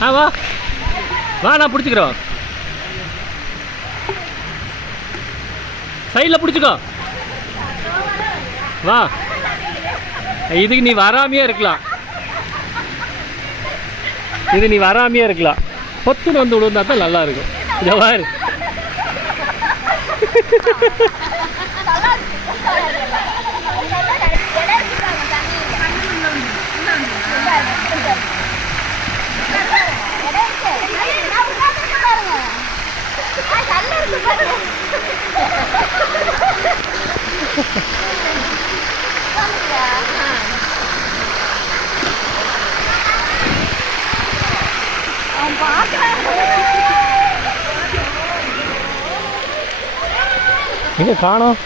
வா வா, நான் பிடிச்சிக்கிறோம். சைடில் பிடிச்சிக்கோ. வா, இதுக்கு நீ வராமையே இருக்கலாம். இது நீ வராமையே இருக்கலாம். பொத்துன்னு வந்து விழுந்தா தான் நல்லா இருக்கும். இதை பாரு. எங்க காணோம்?